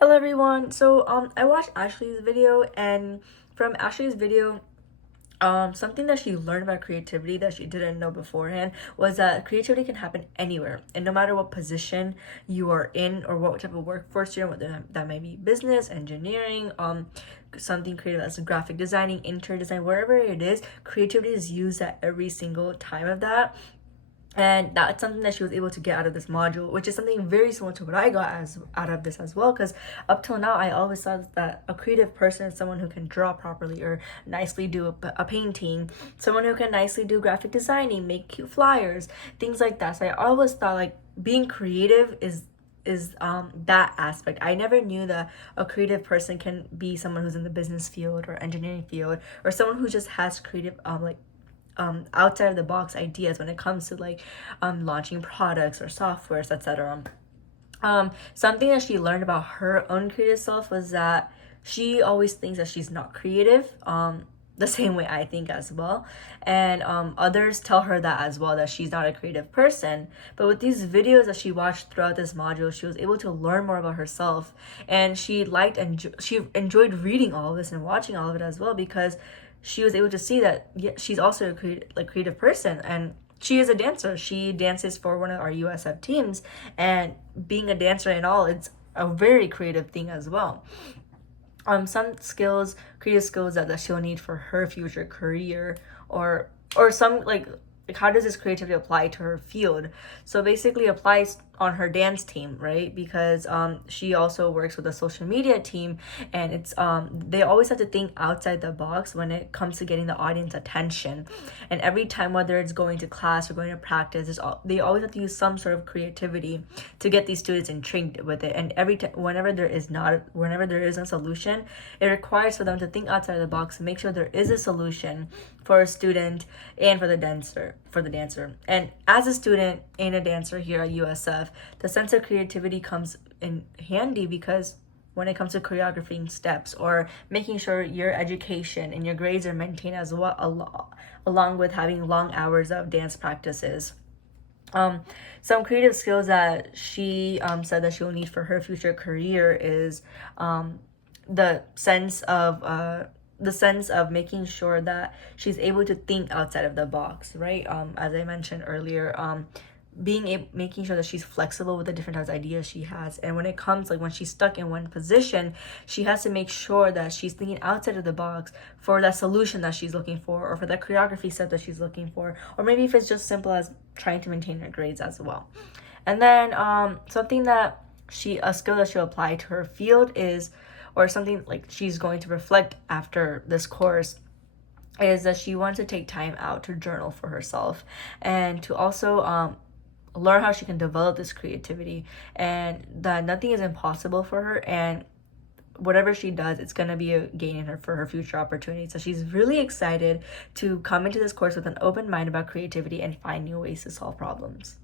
Hello everyone. I watched Ashley's video, and from Ashley's video, something that she learned about creativity that she didn't know beforehand was that creativity can happen anywhere, and no matter what position you are in or what type of workforce you're in, whether that may be business, engineering, something creative as graphic designing, interior design, wherever it is, creativity is used at every single time of that. And that's something that she was able to get out of this module, which is something very similar to what I got as out of this as well. Because up till now, I always thought that a creative person is someone who can draw properly or nicely do a painting, someone who can nicely do graphic designing, make cute flyers, things like that. So I always thought like being creative is that aspect. I never knew that a creative person can be someone who's in the business field or engineering field, or someone who just has creative outside of the box ideas when it comes to launching products or softwares, etc. Something that she learned about her own creative self was that she always thinks that she's not creative, the same way I think as well. And others tell her that as well, that she's not a creative person. But with these videos that she watched throughout this module, she was able to learn more about herself. And she liked and she enjoyed reading all of this and watching all of it as well, because she was able to see that she's also a creative person, and she is a dancer. She dances for one of our USF teams, and being a dancer and all, it's a very creative thing as well. Some skills, creative skills that she'll need for her future career, or some like how does this creativity apply to her field? So basically applies on her dance team, right? Because she also works with a social media team, and it's they always have to think outside the box when it comes to getting the audience attention. And every time, whether it's going to class or going to practice, they always have to use some sort of creativity to get these students intrigued with it. And whenever there is a solution, it requires for them to think outside the box and make sure there is a solution for a student and for the dancer. And as a student and a dancer here at USF, the sense of creativity comes in handy, because when it comes to choreographing steps or making sure your education and your grades are maintained as well, along with having long hours of dance practices. Some creative skills that she said that she'll need for her future career is the sense of making sure that she's able to think outside of the box, right? As I mentioned earlier, making sure that she's flexible with the different types of ideas she has. And when it comes, like when she's stuck in one position, she has to make sure that she's thinking outside of the box for that solution that she's looking for, or for that choreography set that she's looking for, or maybe if it's just simple as trying to maintain her grades as well. And then a skill that she'll apply to her field is, or something like she's going to reflect after this course, is that she wants to take time out to journal for herself, and to also learn how she can develop this creativity, and that nothing is impossible for her, and whatever she does, it's going to be a gain in her for her future opportunities. So she's really excited to come into this course with an open mind about creativity and find new ways to solve problems.